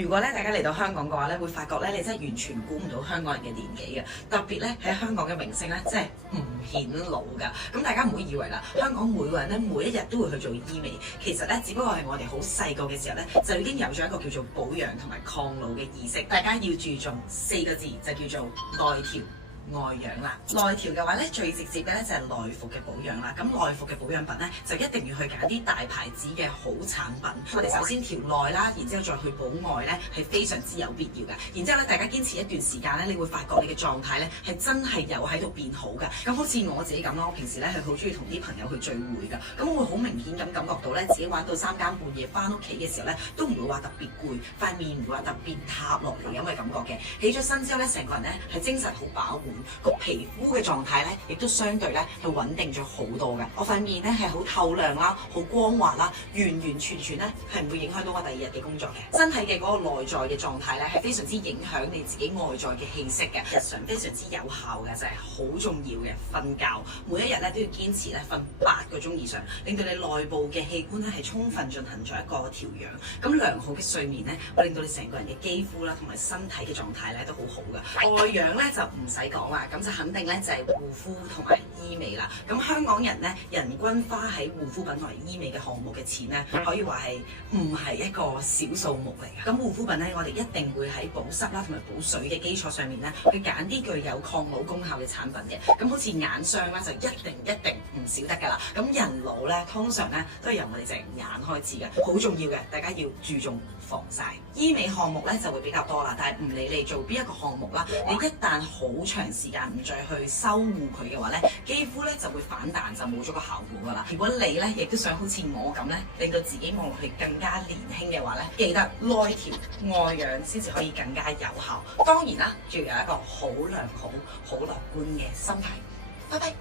如果咧大家嚟到香港嘅話咧，會發覺咧你真係完全估唔到香港人嘅年紀嘅，特別咧喺香港嘅明星咧，真係唔顯老㗎。咁大家唔好以為啦，香港每個人咧每一日都會去做醫美，其實咧只不過係我哋好細個嘅時候咧，就已經有咗一個叫做保養同埋抗老嘅意識。大家要注重4個字，就叫做內調外養啦。內調嘅話咧，最直接嘅咧就係內服嘅保養啦。咁內服嘅保養品咧，就一定要去揀啲大牌子嘅好產品。我哋首先調內啦，然之後再去補外咧，係非常之有必要嘅。然之後咧，大家堅持一段時間咧，你會發覺你嘅狀態咧係真係有喺度變好㗎。咁好似我自己咁咯，我平時咧係好中意同啲朋友去聚會㗎。咁我會好明顯咁感覺到咧，自己玩到3更半夜翻屋企嘅時候咧，都唔會話特別攰，塊面唔會話特別塌落嚟咁嘅感覺嘅。起咗身之後咧，成個人咧係精神好飽滿。個皮膚嘅狀態咧，亦都相對咧係穩定咗好多嘅。我塊面咧係好透亮啦，好光滑啦，完完全全咧係唔會影響到我第二日嘅工作嘅。身體嘅嗰個內在嘅狀態咧係非常之影響你自己外在嘅氣息嘅。日常非常之有效嘅就係好重要嘅瞓覺，每一日咧都要堅持咧瞓8個鐘以上，令到你內部嘅器官咧係充分進行咗一個調養。咁良好嘅睡眠咧，會令到你成個人嘅肌膚啦同埋身體嘅狀態咧都好好嘅。外養咧就唔使講啦，咁就肯定咧就係護膚同埋醫美啦。咁香港人咧人均花喺護膚品同埋醫美嘅項目嘅錢咧，可以話係唔係一個小數目嚟嘅。咁護膚品咧，我哋一定會喺保濕啦同埋補水嘅基礎上面咧，去揀啲具有抗老功效嘅產品嘅。咁好似眼霜啦，就一定唔少得㗎啦。咁人老咧，通常咧都係由我哋隻眼開始嘅，好重要嘅，大家要注重防曬。醫美項目咧就會比較多啦，但係唔理你做邊一個項目啦，你一旦好長時間唔再去修護佢嘅話咧，肌膚咧就會反彈，就冇咗個效果噶啦。如果你咧亦都想好似我咁咧，令到自己望落去更加年輕嘅話咧，記得內調外養先至可以更加有效。當然啦，仲要有一個好良好、好樂觀嘅心態。拜拜。